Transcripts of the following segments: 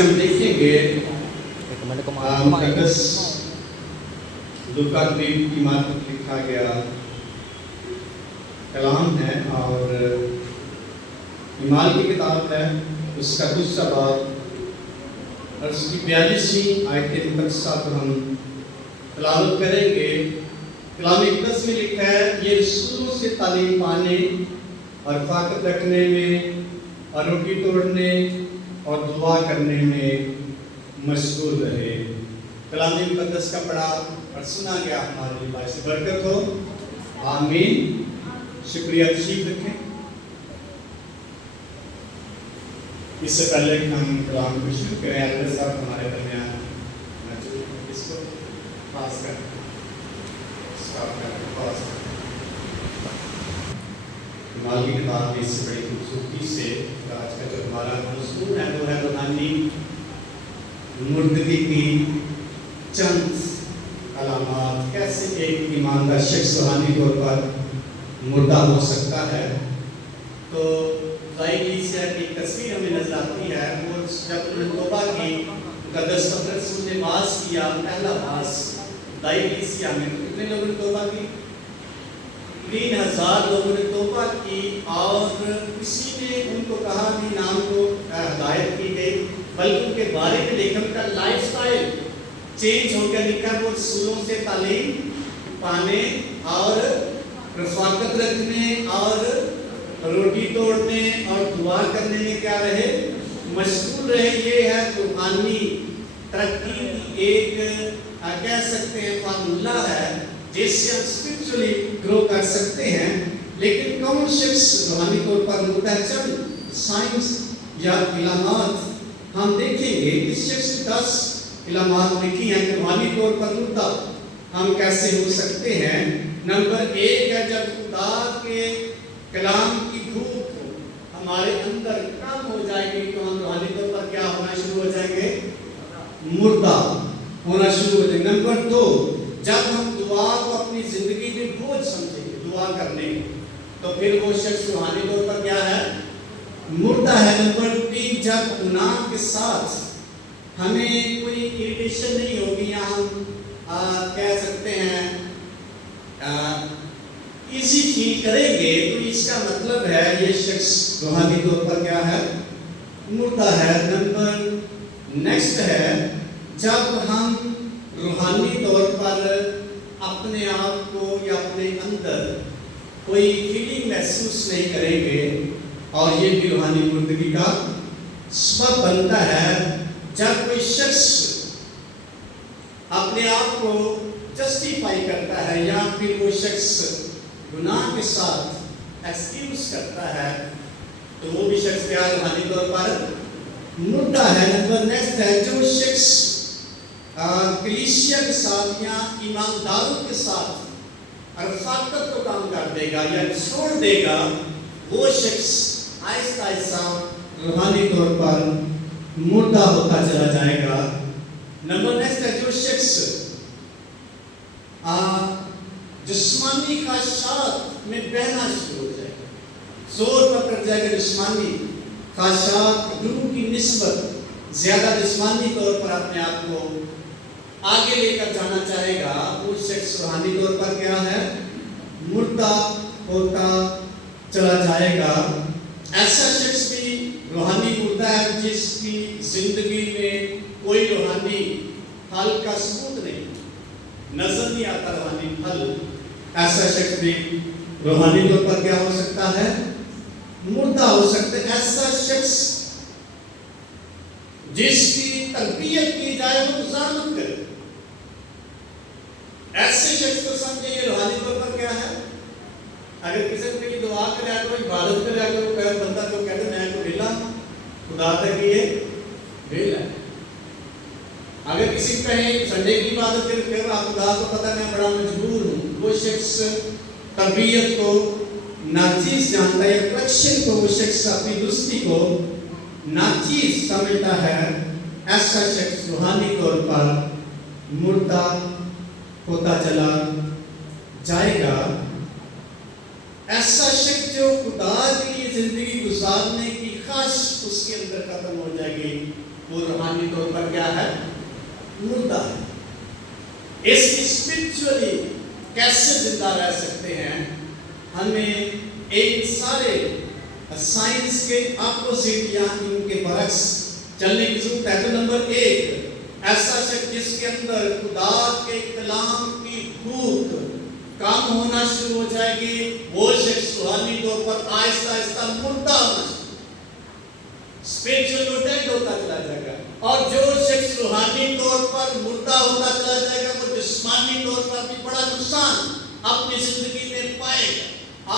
ہم دیکھیں گے مقدس لوکا کی مارفت لکھا گیا کلام ہے اور اعمال کی کتاب ہے، اس کا دوسرا باب اور اس کی 42ویں آیت مقدسہ کو ہم تلاوت کریں گے۔ کلام مقدس میں لکھا ہے، یہ رسولوں سے تعلیم پانے اور طاقت رکھنے میں اور روٹی توڑنے اور دعا کرنے میں مشغول رہے۔ کلام مقدس کا پڑھا اور سنا گیا ہمارے لیے باعث برکت ہو، آمین۔ شکریہ، تشریف رکھیں۔ اس سے پہلے کہ ہم کلام کو شروع کریں، اللہ صاحب ہمارے درمیان موجود ہیں، اس کو پاس کریں، اعمال کی کتاب میں اس سے بڑی خوبصورتی سے آج کا جو ہمارا مضمون ہے وہ ہے روحانی مردگی کی چند علامات۔ کیسے ایک ایماندار شخص روحانی طور پر مردہ ہو سکتا ہے؟ تو کلیسیا کی تصویر ہمیں نظر آتی ہے۔ وہ جب انہوں نے توبہ کی، مقدس پطرس نے واعظ کیا، پہلا واعظ کلیسیا میں، کتنے لوگوں نے توبہ کی؟ 3000 لوگوں نے توبہ کی، اور کسی نے ان کو کہا کہ نام کو ہدایت کی گئی، بلکہ ان کے بارے میں لکھا، ان کا لائف سٹائل چینج ہو کر لکھا، وہ رسولوں سے تعلیم پانے اور رفاقت رکھنے اور روٹی توڑنے اور دعا کرنے میں کیا رہے؟ مشغول رہے۔ یہ ہے روحانی ترقی کی ایک کہہ سکتے ہیں فارمولہ ہے جس سے ہم اسپرچولی گرو کر سکتے ہیں۔ لیکن کون شخص روحانی طور پر مردہ؟ چند سائنس یا علامات ہم دیکھیں گے۔ اس شخص 10 علامات لکھی ہیں کہ روحانی طور پر مردہ ہم کیسے ہو سکتے ہیں۔ نمبر 1 ہے، جب خدا کے کلام کی بھوک ہمارے اندر کم ہو جائے گی تو ہم روحانی طور پر کیا ہونا شروع ہو جائیں گے؟ مردہ ہونا شروع ہو جائیں گے۔ نمبر 2، جب ہم دعا کو اپنی زندگی میں بوجھ سمجھیں گے، دعا کرنے تو پھر وہ شخص روحانی طور پر کیا ہے؟ مردہ ہے۔ نمبر 3، جب گناہ کے ساتھ ہمیں کوئی اریٹیشن نہیں ہوگی، یا ہم کہہ سکتے ہیں ایزی فیل کریں گے، تو اس کا مطلب ہے یہ شخص روحانی طور پر کیا ہے؟ مردہ ہے۔ نمبر نیکسٹ ہے، جب ہم روحانی طور پر اپنے آپ کو یا اپنے اندر کوئی فیلنگ محسوس نہیں کریں گے، اور یہ بھی روحانی مردگی کا سبب بنتا ہے۔ جب کوئی شخص اپنے آپ کو جسٹیفائی کرتا ہے یا پھر وہ شخص گناہ کے ساتھ ایکسکیوز کرتا ہے، تو وہ بھی شخص کیا روحانی طور پر مردہ ہے۔ نمبر نیکسٹ ہے، جو شخص کلیسیا کے ساتھ یا ایمانداروں کے ساتھ رفاقت کو کام کر دے گا یا چھوڑ دے گا، وہ شخص آہستہ آہستہ روحانی طور پر مردہ ہوتا چلا جائے گا۔ نمبر نیکسٹ ہے، جو شخص جسمانی خواہشات میں بہنا شروع ہو جائے گا، زور پکڑ جائے گا، جسمانی خواہشات، روح کی نسبت زیادہ جسمانی طور پر اپنے آپ کو آگے لے کر جانا چاہے گا، وہ شخص روحانی طور پر کیا ہے؟ مردہ ہوتا چلا جائے گا۔ ایسا شخص بھی روحانی مردہ ہے جس کی زندگی میں کوئی روحانی حل کا ثبوت نہیں، نظر نہیں آتا روحانی حل۔ ایسا شخص بھی روحانی طور پر کیا ہو سکتا ہے؟ مردہ ہو سکتا ہے۔ ایسا شخص جس کی تربیت کی جائے وہ مزاحمت کرے، ایسے شخص کو سمجھے یہ روحانی طور پر کیا ہے؟ اگر کسی کو یہ دعا کرے، کوئی عبادت کرے، اگر وہ کہے بندہ تو کہتے میں کو ویلا خدا تک یہ ویلا ہے۔ اگر کسی کو کہیں سنڈے کی عبادت کرے، کہ آپ خدا کو پتہ میں بڑا مجبور ہوں، وہ شخص تربیت کو ناچیز جانتا ہے، کرپشن کو وہ شخص اپنی درستی کو ناچیز سمجھتا ہے۔ ایسا شخص روحانی طور پر مردہ ہوتا چلا جائے گا۔ ایسا شخص جو خدا کی زندگی گزارنے کی خواہش اس کے اندر ختم ہو جائے گی، وہ روحانی रूहानी तौर पर क्या है? मुर्दा है। इस स्पिरिचुअली कैसे जिंदा रह सकते हैं? हमें एक सारे साइंस के अपोजिट या इनके बरक्स चलने की जरूरत है। तो नंबर 1, ऐसा शख्स जिसके अंदर खुदा के कलाम की भूख कम होना शुरू हो जाएगी, वो शख्स रूहानी तौर पर आहिस्ता आहिस्ता मुर्दा होना स्पिरिचुअल डेड होता चला जाएगा। और जो शख्स रूहानी तौर पर मुर्दा होता चला जाएगा, वो जिस्मानी तौर पर भी बड़ा नुकसान अपनी जिंदगी में पाएगा।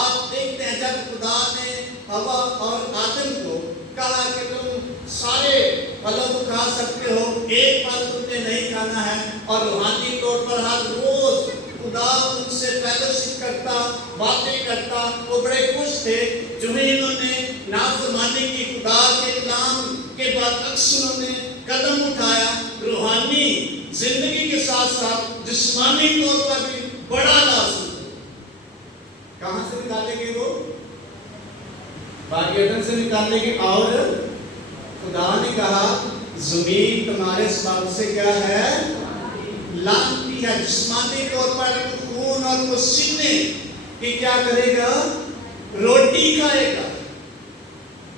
आप देखते हैं जब खुदा ने हवा और आदम को कहा कि तुम सारे फलों को खा सकते हो, एक फल तुमने नहीं खाना है, और रूहानी तौर पर हर रोज खुदा उनसे फेलोशिप करता, बातें करता, वो बड़े खुश थे। जो ही इन्होंने नाफरमानी की खुदा के कलाम के बाद अक्सर उन्होंने कदम उठाया, रूहानी जिंदगी के साथ साथ जिस्मानी तौर पर भी बड़ा लाभ। कहां से निकालेंगे वो? बागियतन से निकालेंगे। और खुदा ने कहा जमीन तुम्हारे स्वभाव से क्या है? लानती है। जिस्मानी तौर पर खून और पसीने की क्या करेगा? रोटी खाएगा।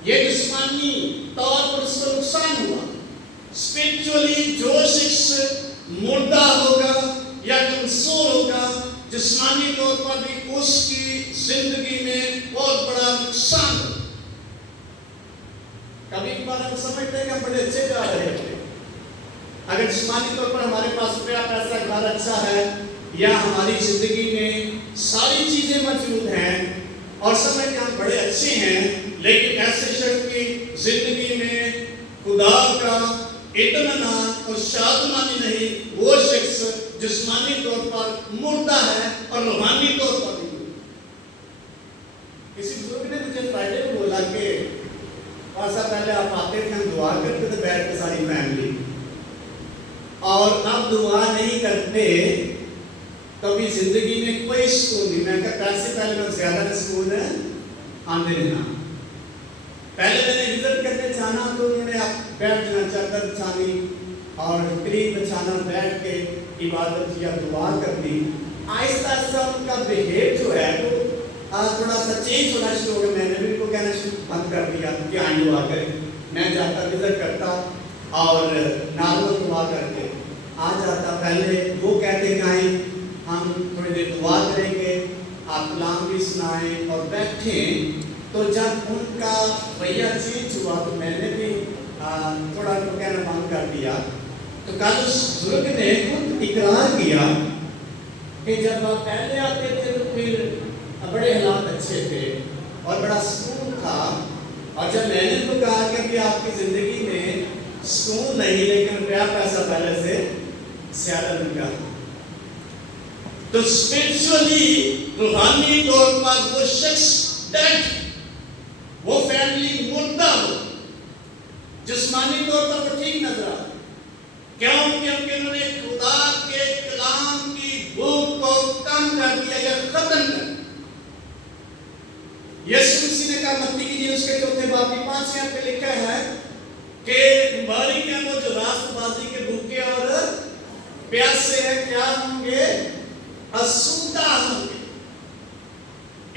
ये जिस्मानी तौर पर उसको नुकसान हुआ। स्पिरिचुअली जो शख्स मुर्दा होगा या कमजोर होगा, जिस्मानी तौर पर भी उसकी जिंदगी में बहुत बड़ा नुकसान होगा। कभी कभार हम समझते हैं कि हम बड़े अच्छे जा रहे हैं, अगर जिस्मानी तौर पर हमारे पास रुपया पैसा घर अच्छा है, या हमारी जिंदगी में सारी चीजें मौजूद हैं और समझते हम बड़े अच्छे हैं, लेकिन ऐसे शख्स की जिंदगी में खुदा का इत्मीनान और शादमानी नहीं, वो शख्स जिस्मानी तौर पर मुर्दा है और रूहानी तौर पर भी। किसी बुजुर्ग ने मुझे फ्राइडे को बोला कि ऐसा पहले आप आते थे, हम दुआ करते थे बैठ के सारी फैमिली, और अब दुआ नहीं करते कभी जिंदगी में कोई सुकून नहीं। मैं कहा कैसे? पहले लोग ज्यादा सुकून है आंधे रहना। पहले मैंने विजिट करने जाना तो उन्होंने आप बैठ जाना, चादर बिछानी और करीब बिछाना, बैठ के इबादत या दुआ करनी। आहिस्ता आहिस्ता उनका बिहेव जो है वो थोड़ा सा चेंज होना शुरू हो गया। मैंने भी उनको कहना शुरू बंद कर दिया कि आई दुआ करें। मैं जाता विजिट करता और नॉर्मल दुआ करके आ जाता। पहले वो कहते कि आई हम थोड़ी देर दुआ करेंगे, आप कलाम भी सुनाएं और बैठें। तो जब उनका रवैया चेंज हुआ तो मैंने भी थोड़ा उनको कहना बंद कर दिया। तो कल उस बुजुर्ग ने खुद इकरार किया कि जब आप पहले आते थे तो फिर बड़े हालात अच्छे थे और बड़ा सुकून था, और जब मैंने तो कहा कि अभी आपकी जिंदगी में सुकून नहीं, लेकिन रुपया पैसा पहले से ज्यादा मिला। तो स्पिरिचुअली रूहानी तौर पर वो शख्स डेड, वो फैमिली मुर्दा हो। जिस्मानी तौर पर वो ठीक नजर आता, क्योंकि उन्होंने खुदा के कलाम की भूख को कम कर दिया या खत्म कर दिया। यीशु मसीह ने कहा मत्ती की उसके 4 बाब की 5 आयत पे लिखा है कि मुबारक है वो जो रास्तबाजी के भूखे और प्यासे हैं, क्या होंगे? आसूदा होंगे।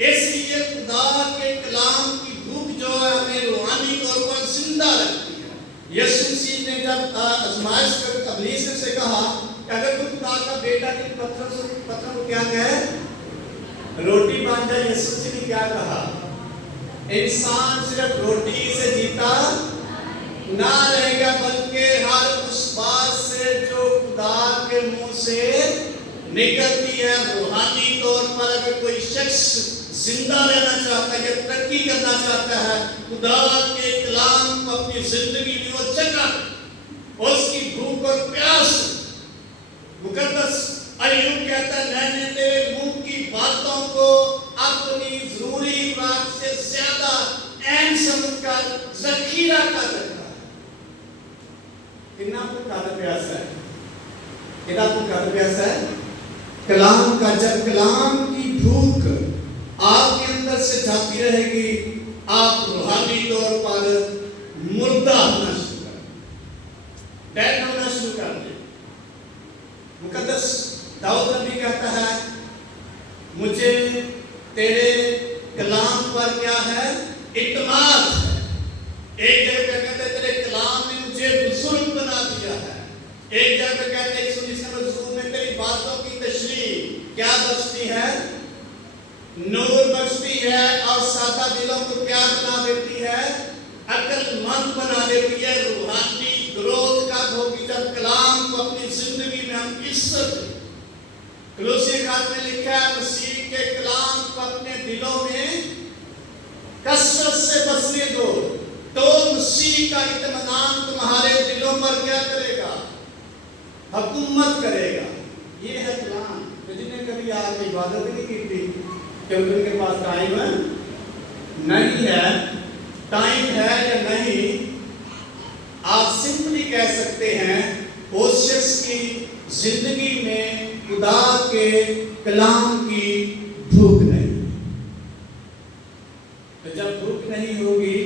इसलिए खुदा के कलाम की भूख जो है हमें रूहानी तौर पर जिंदा रखती है। यीशु मसीह ने जब आजमाइश कर इब्लीस से कहा कि अगर तू खुदा का बेटा इन पत्थरों को क्या कहे? रोटी बन जाए। यीशु मसीह ने क्या कहा? इंसान सिर्फ रोटी से जीता ना रहेगा, बल्कि हर उस बात से जो खुदा के मुंह से निकलती है। रूहानी तौर पर अगर कोई शख्स जिंदा रहना चाहता है, तरक्की करना चाहता है, खुदा के कलाम को अपनी जिंदगी में वो जगह, उसकी भूख और प्यास। मुकद्दस अय्यूब कहता है मैंने तेरे मुंह की बातों को अपनी जरूरी बात से ज्यादा अहम समझकर जखीरा कर रखा है। कितना भूखा प्यासा है, कितना भूखा प्यासा है कलाम का। जब कलाम की भूख आपके अंदर से जाती रहेगी, आप रूहानी तौर पर मुर्दा होना शुरू करेंगे। मुकद्दस दाऊद नबी कहता है मुझे तेरे कलाम पर क्या है, इत्मीनान है। एक जगह पे कहते हैं तेरे कलाम ने मुझे बुजुर्ग बना दिया है। एक जगह पे कहते हैं 119 नंबर सूरत में तेरी बातों की तशरीह क्या बख्शती है, नूर बख्शती है और सादा दिलों को क्या बना देती है, अक्लमंद बना देती है, रूहानी ग्रोथ का होगी जब कलाम को अपनी जिंदगी में हम इज्जत। कुलुसी खात में लिखा है मसीह के कलाम को अपने दिलों में कसरत से बसने दो तो मसीह का इत्मीनान तुम्हारे दिलों पर क्या करेगा, हुकूमत करेगा। ये है कलाम। तो जिन्हें कभी आज इबादत नहीं की थी क्योंकि उनके पास टाइम नहीं है, टाइम है या नहीं, आप सिंपली कह सकते हैं उस शख्स की जिंदगी में खुदा के कलाम की भूख नहीं। तो जब भूख नहीं होगी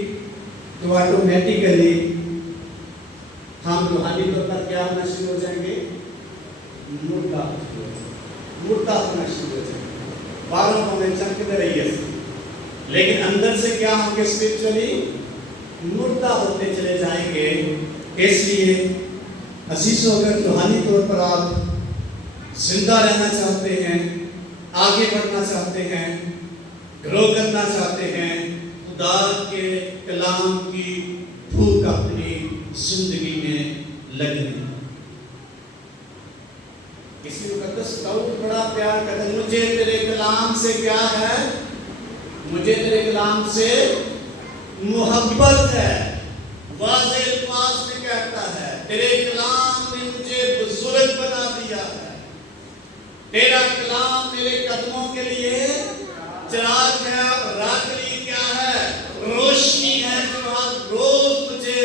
तो ऑटोमेटिकली हम रूहानी तौर पर क्या होना शुरू हो जाएंगे, मुर्दा होना शुरू हो जाएंगे। बाहरों हमें चमकते रहिए लेकिन अंदर से क्या होंगे, स्पिरिचुअली मुर्दा होते चले जाएंगे। इसलिए अजीजों, अगर रूहानी तौर पर आप जिंदा रहना चाहते हैं, आगे बढ़ना चाहते हैं, ग्रो करना चाहते हैं, खुदा के कलाम की भूख अपनी जिंदगी में लगनी। इसी मुकद्दस दाऊद बड़ा प्यार करता है, मुझे तेरे कलाम से क्या है, मुझे तेरे कलाम से मोहब्बत है। वाज़ेह अल्फाज में कहता है तेरे कलाम ने मुझे बुजुर्ग बना दिया है। तेरा कलाम मेरे कदमों के लिए चिराग है और राह के लिए क्या है, रोशनी है, जो हर रोज मुझे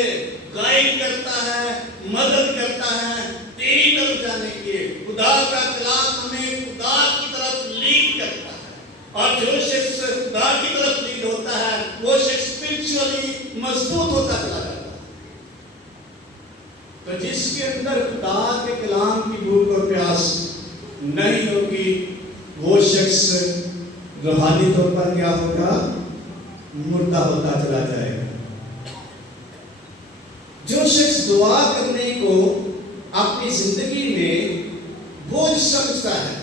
गाइड करता है, मदद करता है तेरी तरफ जाने के। खुदा का कलाम हमें खुदा की तरफ लीड करता है और जो शख्स खुदा की तरफ लीड होता है वो शख्स स्पिरिचुअली मजबूत होता चला जाता है। तो जिसके अंदर खुदा के कलाम की भूख और प्यास नहीं होगी वो शख्स रूहानी तौर पर क्या होगा, मुर्दा होता चला जाएगा। जो शख्स दुआ करने को अपनी जिंदगी में बोझ समझता है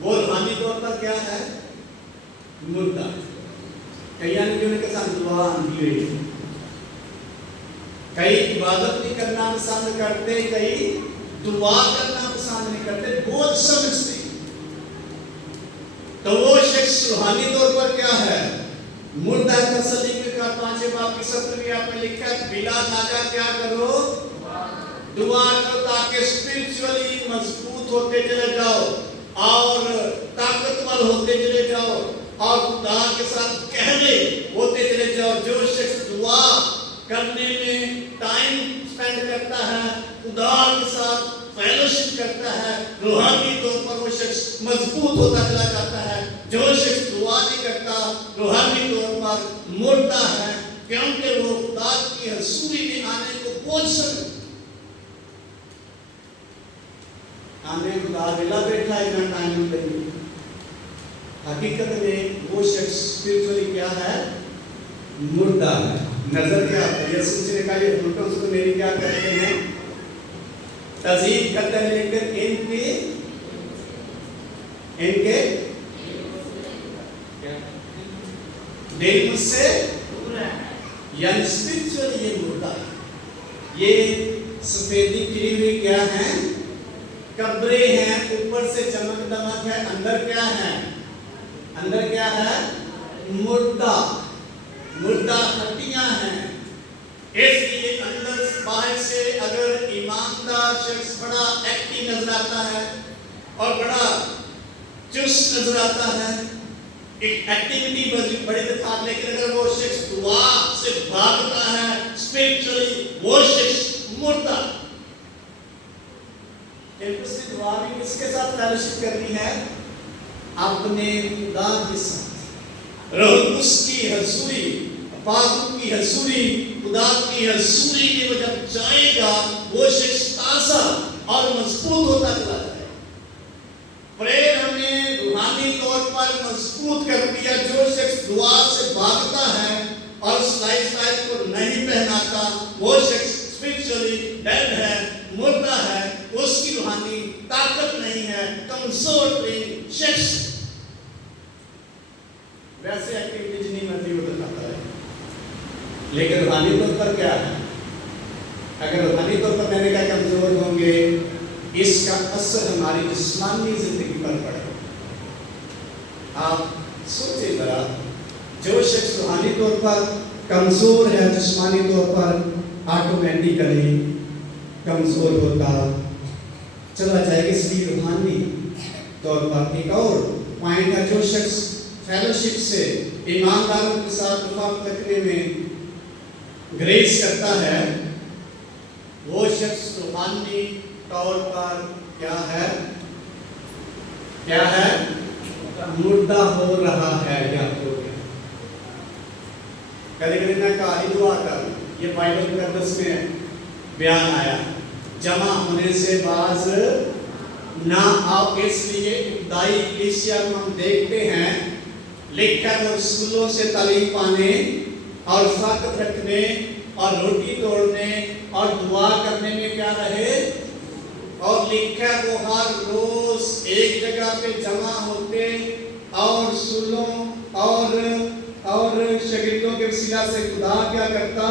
वो रूहानी तौर पर क्या है, मुर्दा। कई आदमी के साथ दुआ नहीं, कई इबादत नहीं करना पसंद करते, कई दुआ करना पसंद नहीं करते, बोझ समझते। तो वो शख्स रूहानी तौर पर क्या है, मुर्दा। तसल्ली का 5 बाब की 17वीं आयत में लिखा है बिला नागा क्या करो, दुआ करो ताकि स्पिरिचुअली मजबूत होते चले जाओ और ताकतवर होते चले जाओ और खुदा के साथ कहने होते चले जाओ। जो शख्स दुआ करने में टाइम स्पेंड करता है, खुदा के साथ फेलोशिप करता है, रूहानी तौर पर वो शख्स मजबूत होता चला जाता है। जो शख्स दुआ नहीं करता रूहानी तौर पर मुर्दा है, क्योंकि वो खुदा की हजूरी में आने को बोझ समझता। आने खुदा मिला बैठा है ना टाइम नहीं। हकीकत में वो शख्स स्पिरिचुअली क्या है, मुर्दा है। नजर क्या आता है, यीशु ने कहा ये फोटोज को मेरी क्या करते हैं, तज़ीब करते हैं, लेकिन इनके दिल मुझसे यानी स्पिरिचुअली ये मुर्दा है। ये सफेदी की हुई क्या है, कब्रें हैं, ऊपर से चमक दमक है, अंदर क्या है, अंदर क्या है, मुर्दा। मुर्दा हड्डियां हैं। इसलिए अंदर बाहर से अगर ईमानदार शख्स बड़ा एक्टिव नजर आता है और बड़ा चुस्त नजर आता है, एक एक्टिविटी बड़ी दिखा, लेकिन अगर वो शख्स दुआ से भागता है स्पिरिचुअली, वो शख्स मुर्दा। उसने दुआ भी किसके साथ फेलोशिप करनी है, अपने खुदा के साथ। रूह की हजूरी, पाक की हजूरी, खुदा की हजूरी में वो जब जाएगा वो शख्स ताज़ा और मजबूत होता स्पिरिचुअली डेड है, मुर्दा है, उसकी रूहानी ताकत नहीं है, कमजोर तरीन शख्स। वैसे एक्टिविटी जितनी मर्जी वो दिखाता है, लेकिन रूहानी तौर पर क्या है? अगर रूहानी तौर पर मैंने क्या कमजोर होंगे, इसका असर हमारी जिस्मानी जिंदगी पर पड़ेगा। आप सोचिए जरा, जो शख्स रूहानी तौर पर कमजोर है, जिस्मानी तौर पर ऑटोमेटिकली कमजोर होता चला जाएगा। इसलिए रूहानी तौर पर एक और पॉइंट है, जो शख्स फेलोशिप से ईमानदारों के साथ वफाक रखने में ग्रेस करता है, वो शख्स रूहानी तौर पर क्या है? क्या है? मुर्दा हो रहा है या हो गया। कभी-कभी मैं कहा ही दुआ कर, ये बाइबल मुकद्दस में बयान आया, जमा होने से बाज ना आओ। इसलिए इब्तदाई कलीसिया को हम देखते हैं, लिखकर और स्कूलों से तालीम पाने और फाकत रखने और रोटी तोड़ने और दुआ करने में क्या रहे, और लिखा वो हर रोज एक जगह पे जमा होते और सुलों और शागिर्दों के वसीला से खुदा क्या करता।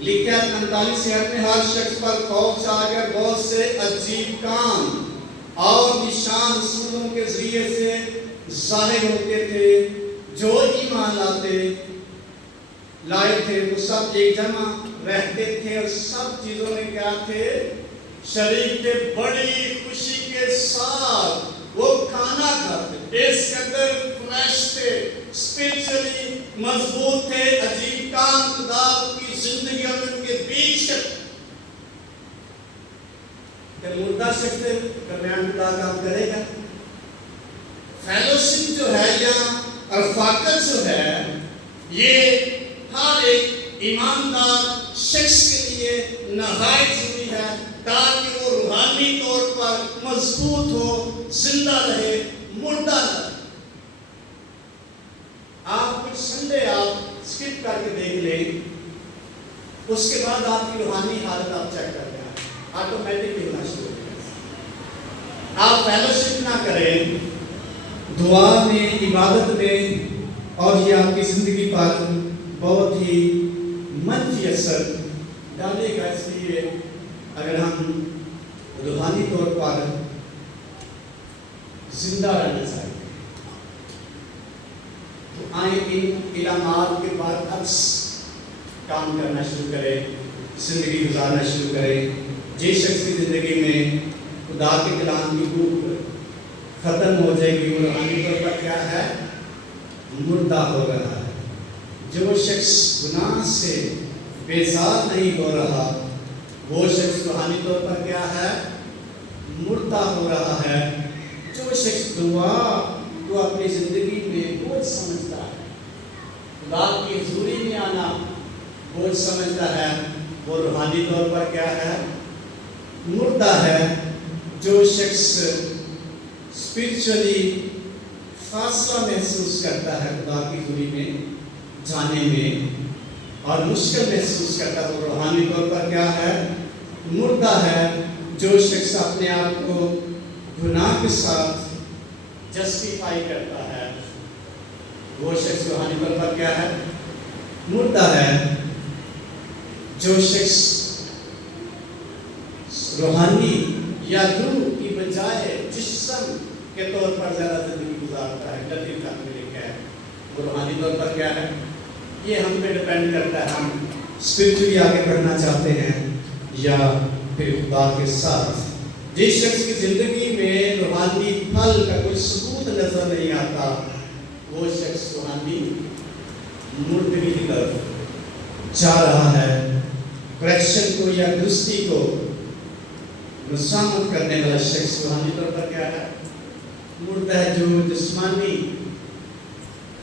लिखा 45 में हर शख्स पर खौफ छाकर बहुत से अजीब काम और निशान सुलों के जरिए से जाहिर होते थे। जो ईमान लाए थे वो सब एक जमा रहते थे और सब चीजों में क्या थे? शरीक थे। बड़ी खुशी के साथ वो खाना खाते, इस कदर फ्रेश थे, स्पिरिचुअली मजबूत थे, अजीब काम खुदा की जिंदगी में उनके बीच मुर्दा शख्स के दरमियान खुदा काम करेगा। फेलोशिप जो है या रफाकत जो है, ये हर एक ईमानदार शख्स के लिए नहायत जरूरी है, ताकि वो रूहानी तौर पर मजबूत हो, जिंदा रहे, मुर्दा न रहे। आप कुछ संडे आप स्किप करके देख लें, उसके बाद आपकी रूहानी हालत आप चेक कर लें, ऑटोमेटिकली होना शुरू हो जाएगा। आप फेलोशिप ना करें, दुआ में, इबादत में, और ये आपकी जिंदगी पर बहुत ही मंफी असर डालेगा। इसलिए अगर हम रूहानी तौर पर जिंदा रहना चाहते हैं, तो आए इन इलामात के बाद अक्स काम करना शुरू करें, जिंदगी गुजारना शुरू करें। जिस शख्स की जिंदगी में खुदा के कलाम की भूख खत्म हो जाएगी, वो रूहानी तौर पर क्या है? मुर्दा हो रहा है। जो शख्स गुनाह से बेजार नहीं हो रहा, वो शख्स रूहानी तौर पर क्या है? मुर्दा हो रहा है। जो शख्स दुआ को अपनी जिंदगी में बोझ समझता है, खुदा की हुजूरी में आना बोझ समझता है, वो रूहानी तौर पर क्या है? मुर्दा है। जो शख्स स्पिरिचुअली फासला महसूस करता है खुदा की हुजूरी में जाने में और मुश्किल महसूस करता है, वो रूहानी तौर पर क्या है? मुर्दा है। जो शख्स अपने आप को गुनाह के साथ जस्टिफाई करता है, वो शख्स रूहानी तौर पर क्या है? मुर्दा है। जो शख्स रूहानी या रूह की बजाय जिस्म के तौर पर ज़्यादा ज़िंदगी गुजारता है, लतीफ़ का लिखा है, वो रूहानी तौर पर क्या है? ये हम पे डिपेंड करता है, हम स्पिरिचुअली आगे बढ़ना चाहते हैं या फिर खुदा के साथ। जिस शख्स की ज़िंदगी में रूहानी फल का कोई सबूत नजर नहीं आता, वो शख्स रूहानी मुर्दगी की तरफ जा रहा है। करेक्शन को या दुरुस्ती को मुसामत करने वाला शख्स रूहानी तौर पर क्या है? मुर्दा है। जो जिस्मानी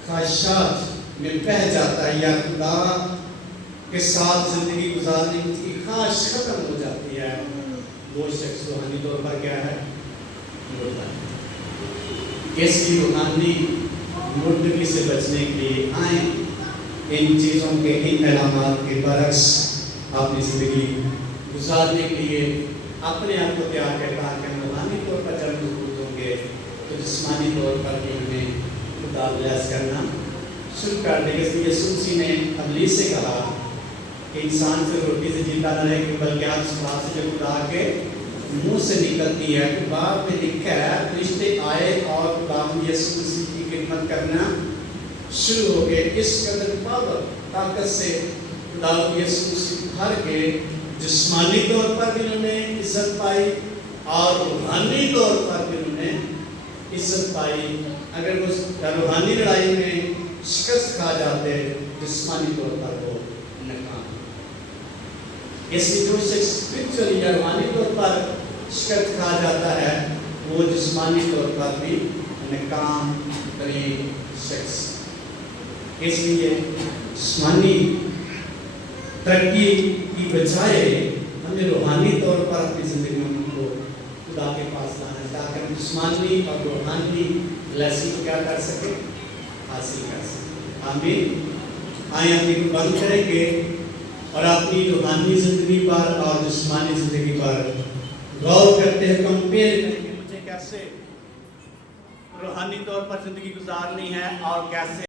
ख्वाहिशात में बह जाता है या खुदा के साथ जिंदगी गुजारने की ख्वाहिश खत्म हो जाती है, वो शख्स रूहानी तौर पर क्या है? मुर्दा है। इसलिए रूहानी मुर्दगी से बचने के लिए आए इन चीज़ों के, इन अलामात के बरक्स اپنی زندگی گزارنے کے لیے اپنے آپ کو تیار کرتا ہے کہ ہم روحانی طور پر جب مضبوط ہوں گے تو جسمانی طور پر بھی ہمیں خدا بلیس کرنا شروع کر دے گا. اس لیے یسوع مسیح نے ابلیس سے کہا کہ انسان سے روٹی سے زندہ نہ رہے بلکہ آپ اس بات سے جو خدا کے منہ سے نکلتی ہے. تو باب میں لکھا ہے فرشتے آئے اور خدا یسوع مسیح کی خدمت کرنا شروع ہو گئے. اس قدر پاور طاقت سے خدا یسوع مسیح بھر کے جسمانی طور پر بھی انہوں نے عزت پائی اور روحانی طور پر بھی انہوں نے عزت پائی. اگر وہ روحانی لڑائی میں شکست کھا جاتے جسمانی طور پر وہ ناکام. اس لیے جو شخص اسپرچولی یا روحانی طور پر شکست کھا جاتا ہے وہ جسمانی طور پر بھی ناکام ترین شخص. اس لیے جسمانی ترقی کی بجائے ہمیں روحانی طور پر اپنی زندگیوں کو خدا کے پاس لانا ہے تاکہ ہم جسمانی اور روحانی بلیسنگ کو کیا کر سکیں حاصل کر سکیں. آمین. آئیں اپنی کو بند کریں گے اور اپنی روحانی زندگی پر اور جسمانی زندگی پر غور کرتے ہیں, کمپیئر کریں گے مجھے کیسے روحانی طور پر زندگی گزارنی ہے اور کیسے